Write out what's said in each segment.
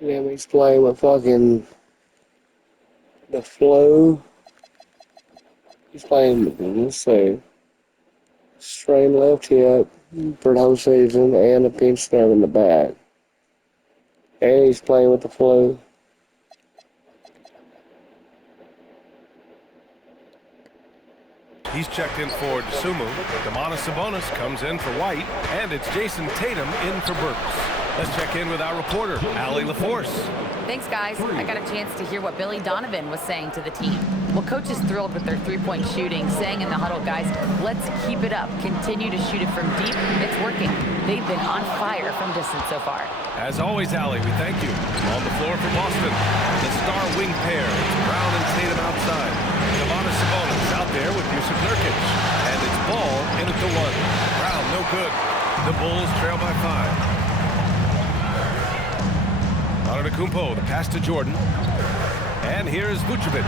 Yeah, he's playing with fucking the flow. He's playing, let's see, straight left hip for the whole season and a pinch throw in the back. And he's playing with the flow. He's checked in for Desumu. Demonis Sabonis comes in for White. And it's Jason Tatum in for Burks. Let's check in with our reporter, Allie LaForce. Thanks, guys. I got a chance to hear what Billy Donovan was saying to the team. Well, coach is thrilled with their three-point shooting, saying in the huddle, guys, let's keep it up. Continue to shoot it from deep. It's working. They've been on fire from distance so far. As always, Allie, we thank you. On the floor for Boston, the star wing pair. It's Brown and Tatum outside. Demonis Sabonis out there with Yusuf Nurkic. And it's Ball in at the one. Brown, no good. The Bulls trail by 5. Antetokounmpo, the pass to Jordan. And here's Vucevic.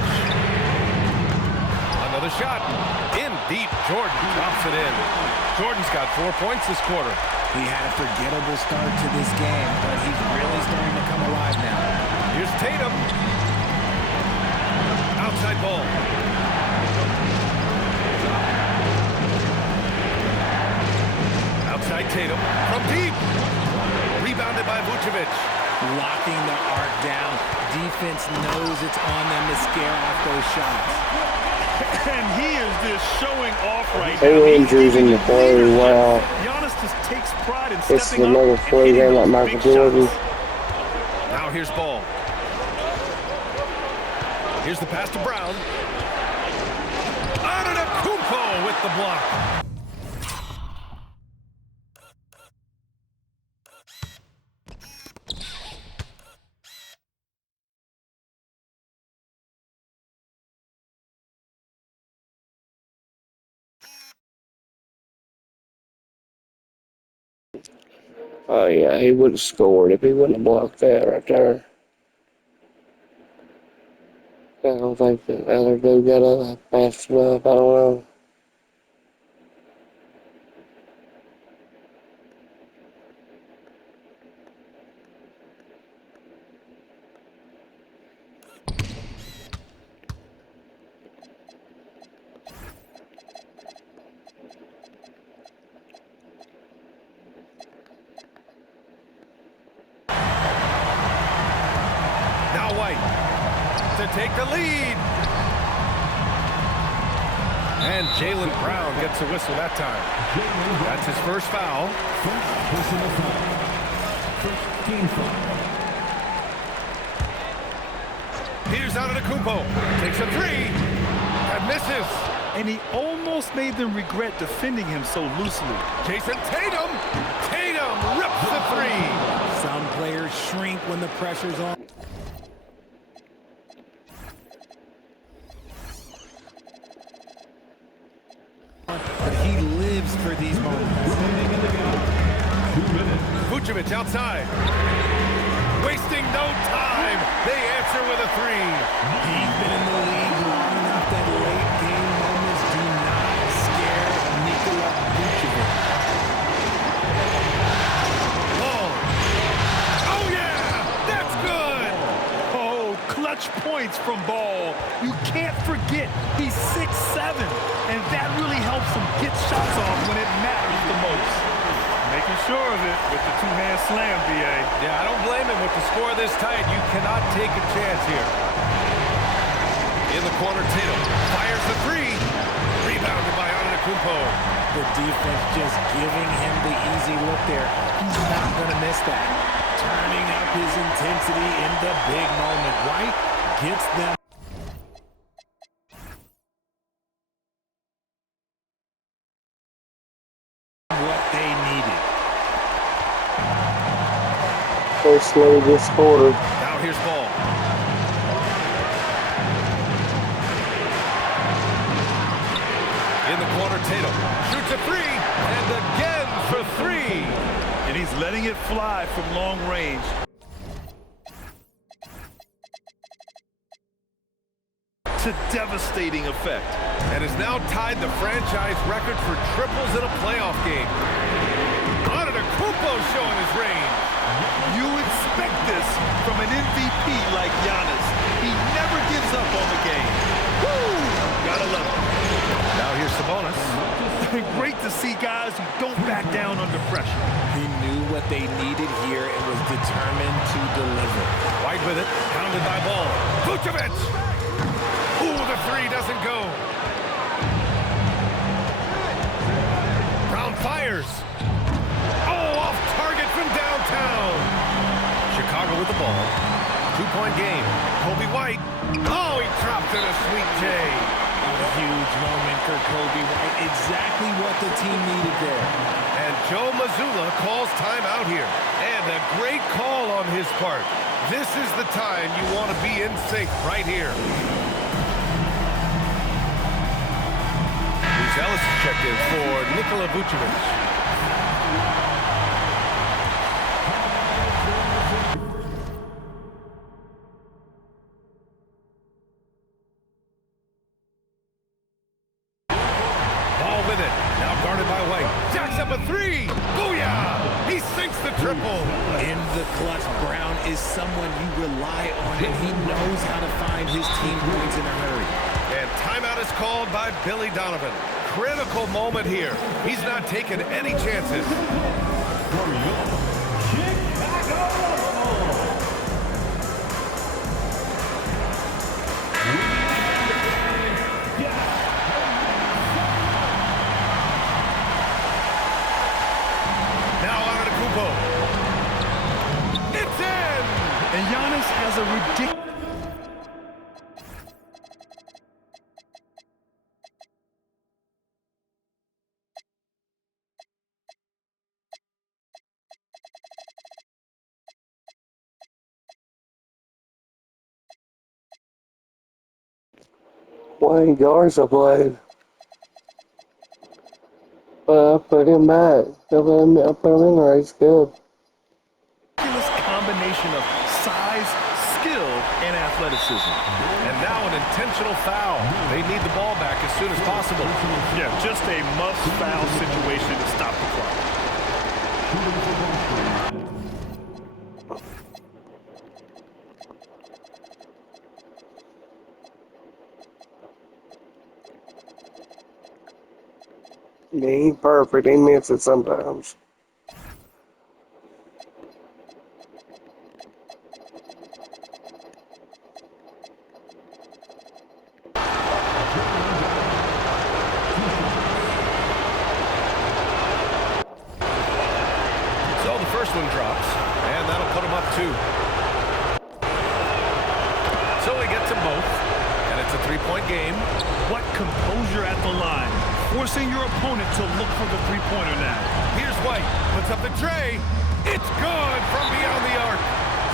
Another shot. In deep. Jordan drops it in. Jordan's got 4 points this quarter. He had a forgettable start to this game, but he's really starting to come alive now. Here's Tatum. Outside ball. Outside Tatum. From deep. Rebounded by Vucevic. Locking the arc down. Defense knows it's on them to scare off those shots. And he is just showing off right now. Two injuries in the play, wow. Giannis just takes pride in This is stepping up another and play hitting game like those Michael big Jordan. shots. Now here's Ball. Here's the pass to Brown. Antetokounmpo with the block. Oh yeah, he would have scored if he wouldn't have blocked that right there. I don't think the other dude got up fast enough. I don't know. Now White to take the lead. And Jaylen Brown gets a whistle that time. That's his first foul. Here's Antetokounmpo. Takes a three. And misses. And he almost made them regret defending him so loosely. Jason Tatum. Tatum rips the three. Some players shrink when the pressure's on. But he lives for these moments. Vucevic outside. Wasting no time. They answer with a three. He's been in the league long enough that late game moments do not scare Nikola Vucevic. Ball. Oh yeah, that's good. Oh, clutch points from Ball. You can't forget he's 6'7", and that really helps him get shots off when it matters the most. Making sure of it with the two-hand slam, B.A. Yeah, I don't blame him with the score this tight. You cannot take a chance here. In the corner, Tatum fires the three. Rebounded by Antetokounmpo. The defense just giving him the easy look there. He's not going to miss that. Turning up his intensity in the big moment. White gets them. What they needed. First lead this quarter. Now here's Ball. In the corner, Tatum shoots a three. And again for three. And he's letting it fly from long range. To devastating effect. And has now tied the franchise record for triples in a playoff game. Antetokounmpo showing his range. You expect this from from an MVP like Giannis. He never gives up on the game. Woo! Gotta love it. Now here's Sabonis. Great to see guys who don't back down under pressure. He knew what they needed here and was determined to deliver. White with it, pounded by Ball. Vucevic! Ooh, the three doesn't go. Brown fires. Oh, off target from downtown. Chicago with the ball. 2-point game. Kobe White. Oh, he dropped in a sweet J. A huge moment for Kobe White. Exactly what the team needed there. And Joe Mazzulla calls timeout here. And a great call on his part. This is the time you want to be in sync right here. Ellis is checked in for Nikola Vucevic. Ball with it. Now guarded by White. Jacks up a three. Booyah! He sinks the triple. In the clutch, Brown is someone you rely on, and he knows how to find his team points in a hurry. And timeout is called by Billy Donovan. Critical moment here. He's not taking any chances. Now on to Kupo. It's in! And Giannis has a ridiculous... Wayne guards I played. But I put him back. I put him in there. He's good. combination of size, skill, and athleticism. And now an intentional foul. They need the ball back as soon as possible. Yeah, just a must-foul situation to stop the clock. He ain't perfect. He misses sometimes. So the first one drops, and that'll put him up 2. So he gets them both, and it's a 3-point game. What composure at the line, forcing your opponent to look for the three-pointer now. Here's White, puts up the tray. It's good from beyond the arc.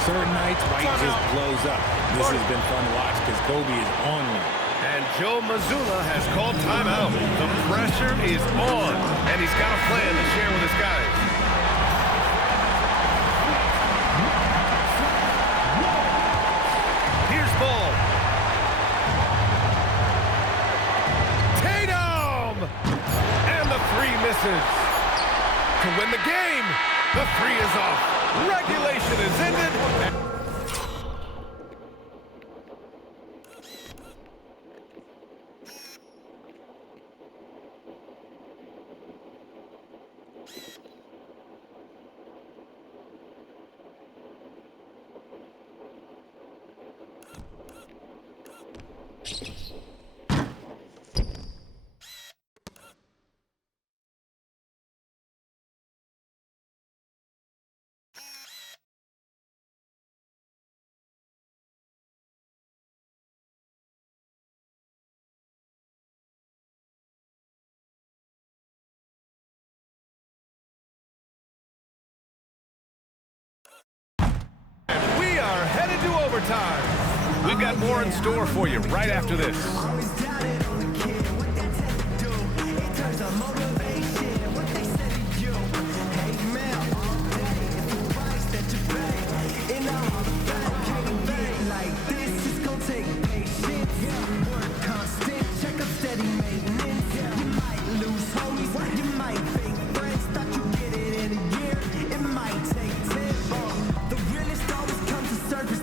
Certain nights, White just blows up. This has been fun to watch because Kobe is on one. And Joe Mazzulla has called timeout. The pressure is on, and he's got a plan to share with his guys. Here's Ball. Tatum! And the 3 misses. To win the game, the 3 is off. Regulation is ended. We are headed to overtime. We've got more in store for you right after this. Surface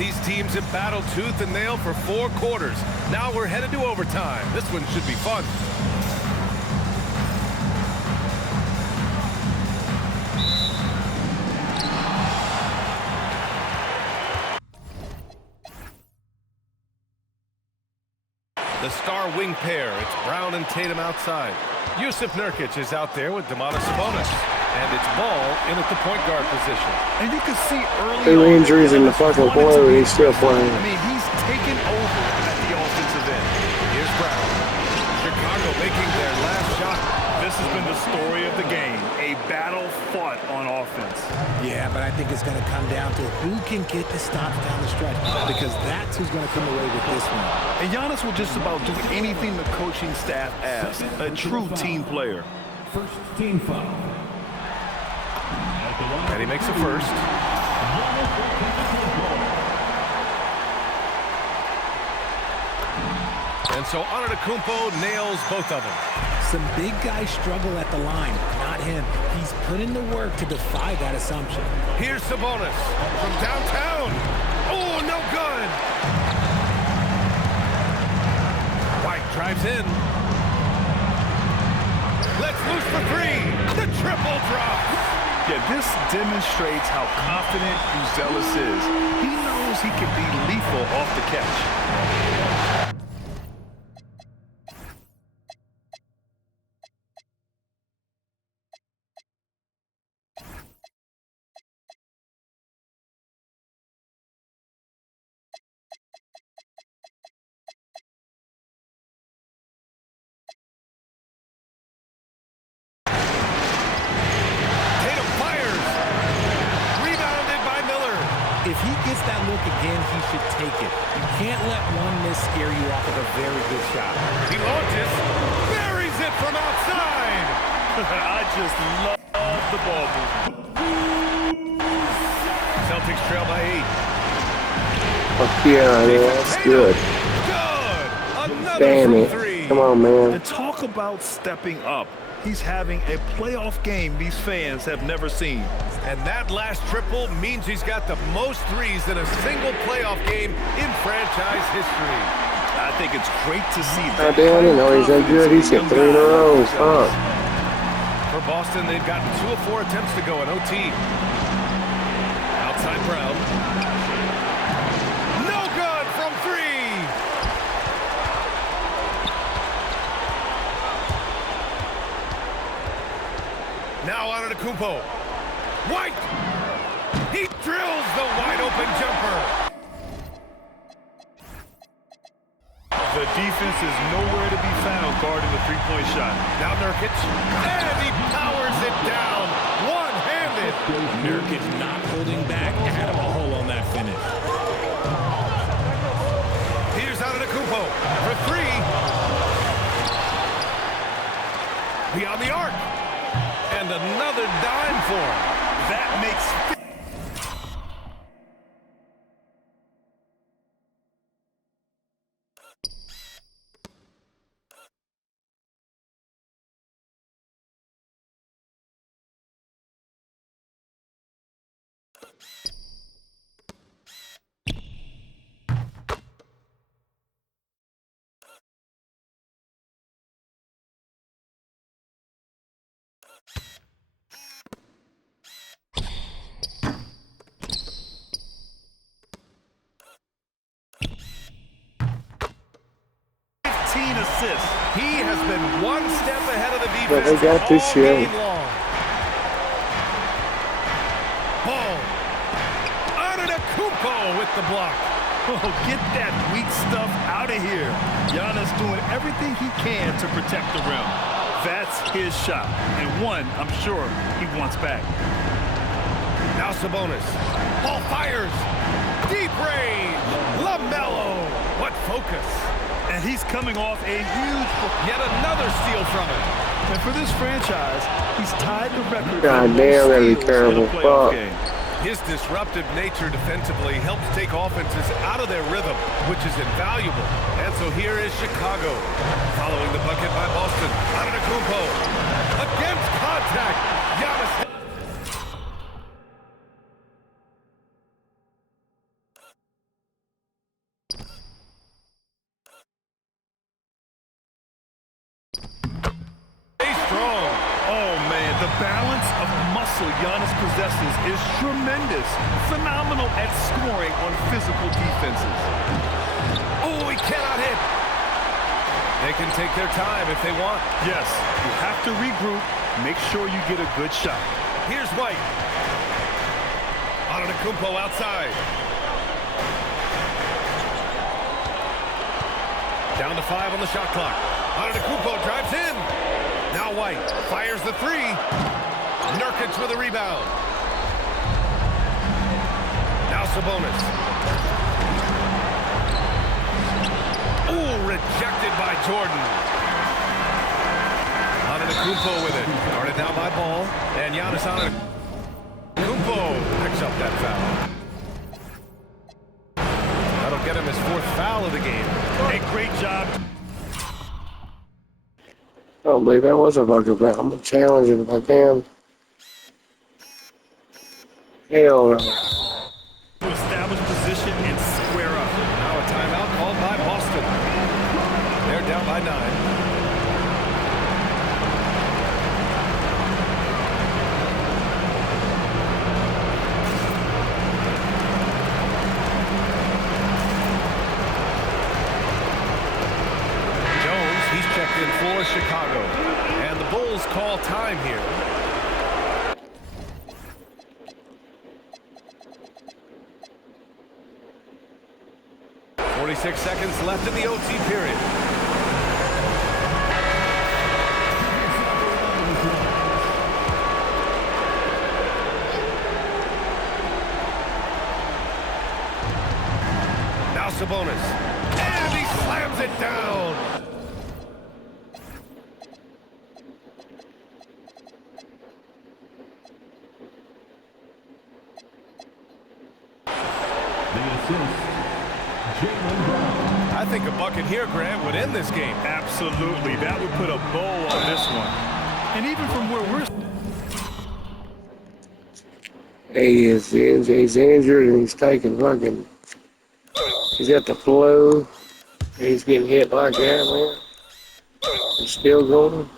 these teams have battled tooth and nail for 4 quarters. Now we're headed to overtime. This one should be fun. The star wing pair, it's Brown and Tatum outside. Yusuf Nurkic is out there with Domantas Sabonis. And it's Ball in at the point guard position. And you can see early 2 on injuries in the Giannis fucking wanted to play, be and he's still aggressive. playing. I mean, he's taken over at the offensive end. Here's Brown. Chicago making their last shot. This has been the story of the game. A battle fought on offense. Yeah, but I think it's going to come down to who can get the stops down the stretch, because that's who's going to come away with this one. And Giannis will just about do anything the coaching staff asks. A true team player. First team foul. And he makes a first. And so Antetokounmpo nails both of them. Some big guys struggle at the line, not him. He's put in the work to defy that assumption. Here's Sabonis from downtown. Oh, no good. White drives in. Let's loose for 3. The triple drop. Yeah, this demonstrates how confident Uzelis is. He knows he can be lethal off the catch. If he gets that look again, he should take it. You can't let one miss scare you off of a very good shot. He launches, buries it from outside. I just love the ball movement. Celtics trail by 8. Fuck yeah, that's good. Good. Another Damn from it. 3. Come on, man. And talk about stepping up. He's having a playoff game these fans have never seen. And that last triple means he's got the most threes in a single playoff game in franchise history. I think it's great to see God that. damn, I didn't know he's that good. He's hit 3 in a row. Fuck. For Boston, they've gotten 2 of 4 attempts to go in OT. Outside Brown. No good from 3. Now Antetokounmpo. White! He drills the wide-open jumper. The defense is nowhere to be found guarding the three-point shot. Now Nurkic. And he powers it down. One-handed. Nurkic not holding back. Had him a hole on that finish. Here's Antetokounmpo for 3. Beyond the arc. And another dime for him. That makes assists. He has been one step ahead of the defense. But they got this all shit. game long. Ball. Antetokounmpo with the block. Oh, get that weak stuff out of here. Giannis doing everything he can to protect the rim. That's his shot. And one, I'm sure, he wants back. Now Sabonis. Ball fires. Deep range. LaMelo. What focus. And he's coming off a huge... Yet another steal from him. And for this franchise, he's tied the record. God damn, that'd be terrible. Fuck. His disruptive nature defensively helps take offenses out of their rhythm, which is invaluable. And so here is Chicago. Following the bucket by Boston. Antetokounmpo. Against contact. Giannis. strong. Oh, man, the balance of muscle Giannis possesses is tremendous. Phenomenal at scoring on physical defenses. Oh, he cannot hit. They can take their time if they want. Yes, you have to regroup. Make sure you get a good shot. Here's White. Antetokounmpo outside. Down to 5 on the shot clock. Antetokounmpo drives in. Now White fires the three. Nurkic with a rebound. Now Sabonis. Ooh, rejected by Jordan. Antetokounmpo with it. Guarded down by Ball. And Giannis Antetokounmpo picks up that foul. That'll get him his 4th foul of the game. Hey, great job. I don't believe that was a fucking foul. I'm gonna challenge it if I can. Hell no. To establish position and square up. Now a timeout called by Boston. They're down by 9. For Chicago. And the Bulls call time here. "46 seconds left in the OT period. Now Sabonis. And he slams it down. I think a bucket here, Grant, would end this game. Absolutely. That would put a bow on this one. And even from where we're... He's injured and he's taking fucking... He's got the flu. He's getting hit like that, man. He's still going.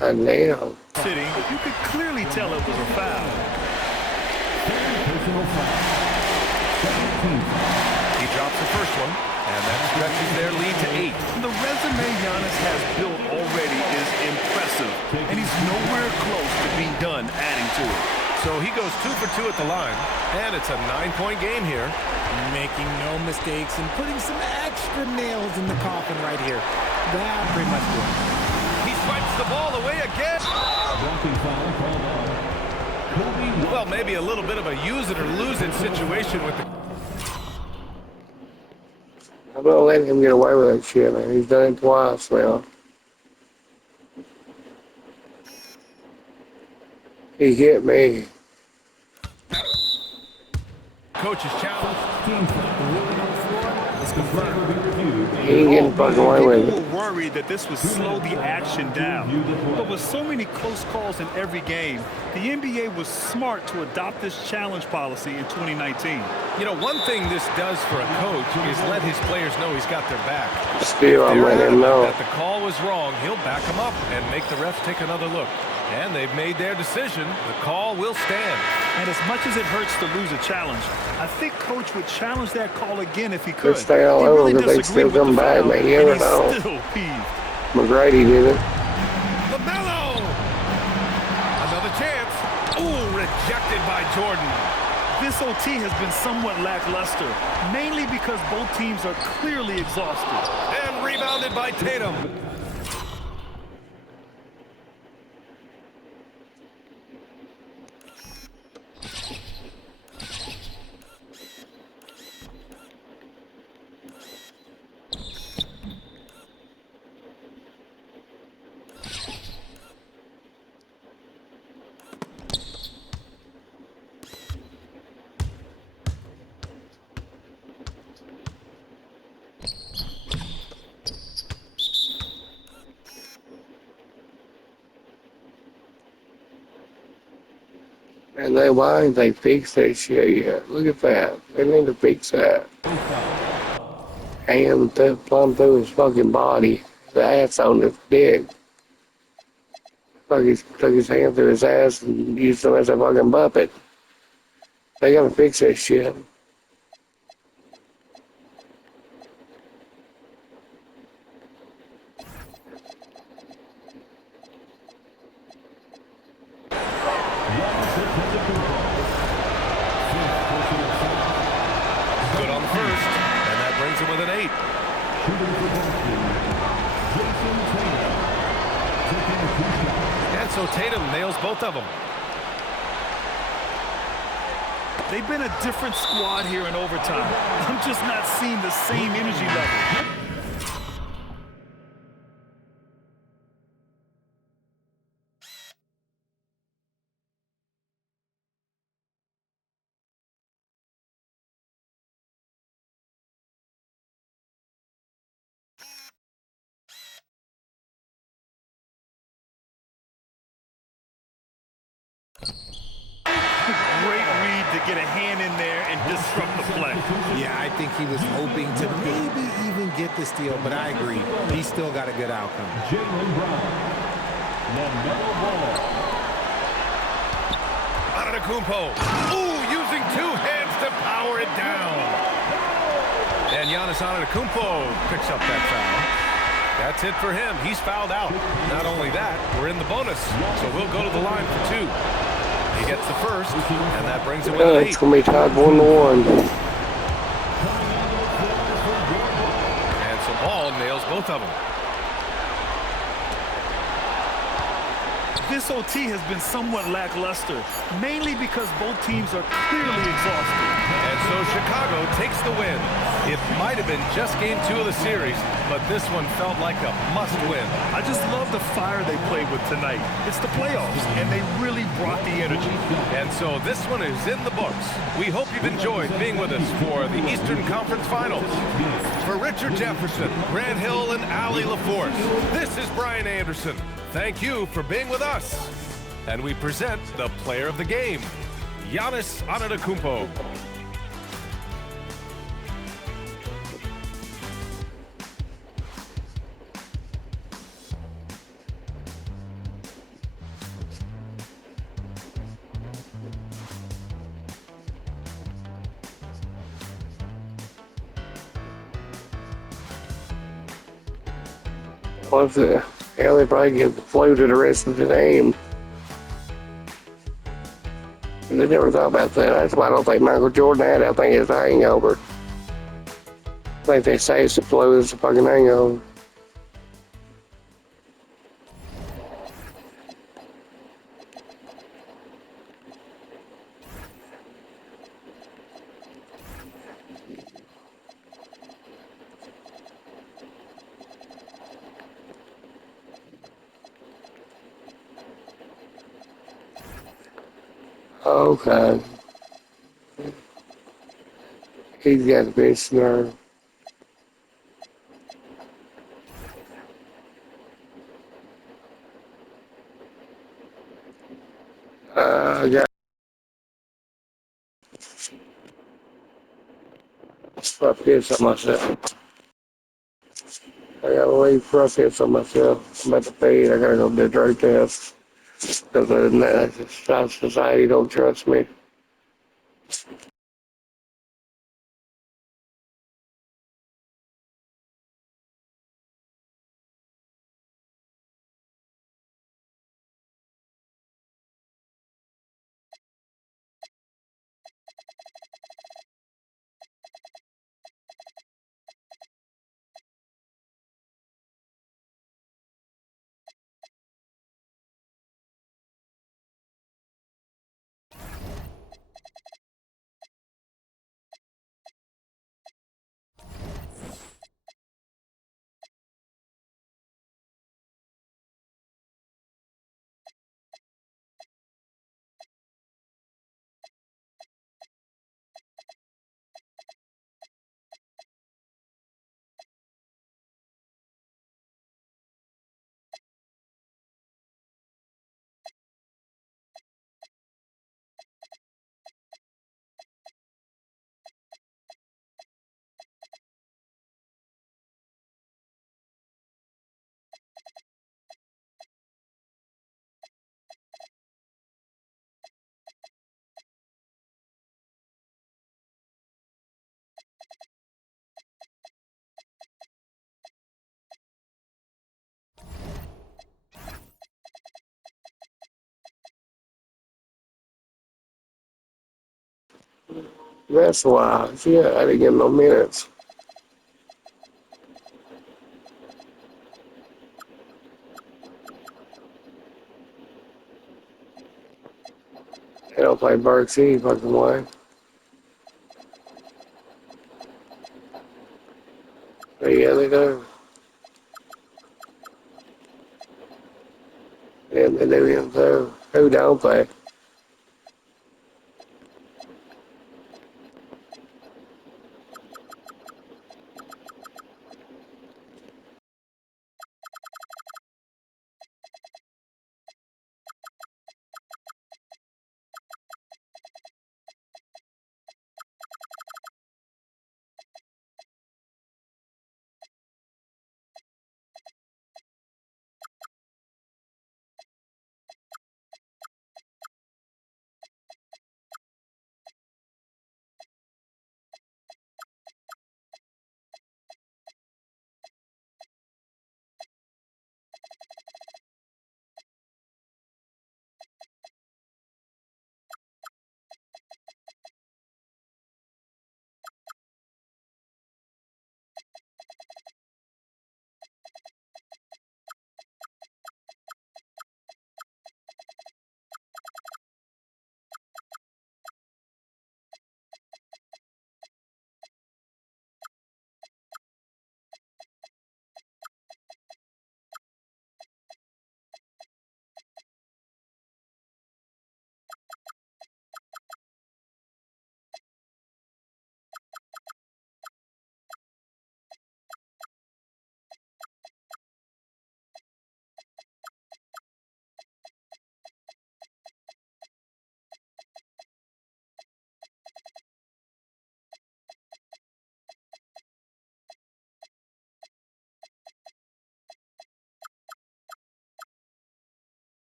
God damn. Sitting, you could clearly tell it was a foul. He drops the first one, and that stretches their lead to 8. The resume Giannis has built already is impressive, and he's nowhere close to being done adding to it. So he goes 2 for 2 at the line, and it's a 9-point game here. Making no mistakes and putting some extra nails in the coffin right here. That pretty much did it. He swipes the ball away again. Well, maybe a little bit of a use it or lose it situation with the... I'm gonna let him get away with that shit, man. He's done it twice now. He hit me. Coach's challenge. He ain't getting fucking away with People it. were worried that this would slow the action down. But with so many close calls in every game, the NBA was smart to adopt this challenge policy in 2019. You know, one thing this does for a coach is let his players know he's got their back. Still, I'm letting him know. That the call was wrong, he'll back him up and make the refs take another look. And they've made their decision. The call will stand. And as much as it hurts to lose a challenge, I think Coach would challenge that call again if he could. They'll stay all He over really because they disagreed still with the come back, foul, man. You and never he's know. still peeved. McGrady did it. LaMelo! Another chance. Ooh, rejected by Jordan. This OT has been somewhat lackluster, mainly because both teams are clearly exhausted. And rebounded by Tatum. And why ain't they fix that shit yet? Look at that. They need to fix that. Hand plumb through his fucking body. The ass on his dick. Like he took his hand through his ass and used him as a fucking puppet. They gotta fix that shit. Good on the first, and that brings him with an 8. And so Tatum nails both of them. They've been a different squad here in overtime. I'm just not seeing the same energy level. Great read to get a hand in there and disrupt the play. Yeah, I think he was hoping to maybe even get the steal, but I agree. He still got a good outcome. Antetokounmpo. Ooh, using 2 hands to power it down. And Giannis Antetokounmpo picks up that foul. That's it for him. He's fouled out. Not only that, we're in the bonus, so we'll go to the line for 2. He gets the first, and that brings him with an 8. It's gonna be tied 1-1. And so Ball nails both of them. This OT has been somewhat lackluster, mainly because both teams are clearly exhausted. And so Chicago takes the win. It might have been just game 2 of the series, but this one felt like a must-win. I just love the fire they played with tonight. It's the playoffs, and they really brought the energy. And so this one is in the books. We hope you've enjoyed being with us for the Eastern Conference Finals. For Richard Jefferson, Grant Hill, and Allie LaForce, this is Brian Anderson. Thank you for being with us. And we present the player of the game, Giannis Antetokounmpo. What's the hell? They probably get the flow to the rest of the game. And they never thought about that. That's why I don't think Michael Jordan had it. I think it's a hangover. I think they say it's the flu, it's a fucking hangover. Okay. He's got a bitch nerve. I got rough hits on myself. I gotta leave rough hits on myself. I'm about to feed. I gotta go do a drug test. Because the society don't trust me. That's why. Yeah, I didn't get no minutes. They don't play Berksy fucking way. But yeah, they do. And they do him too. Who don't play?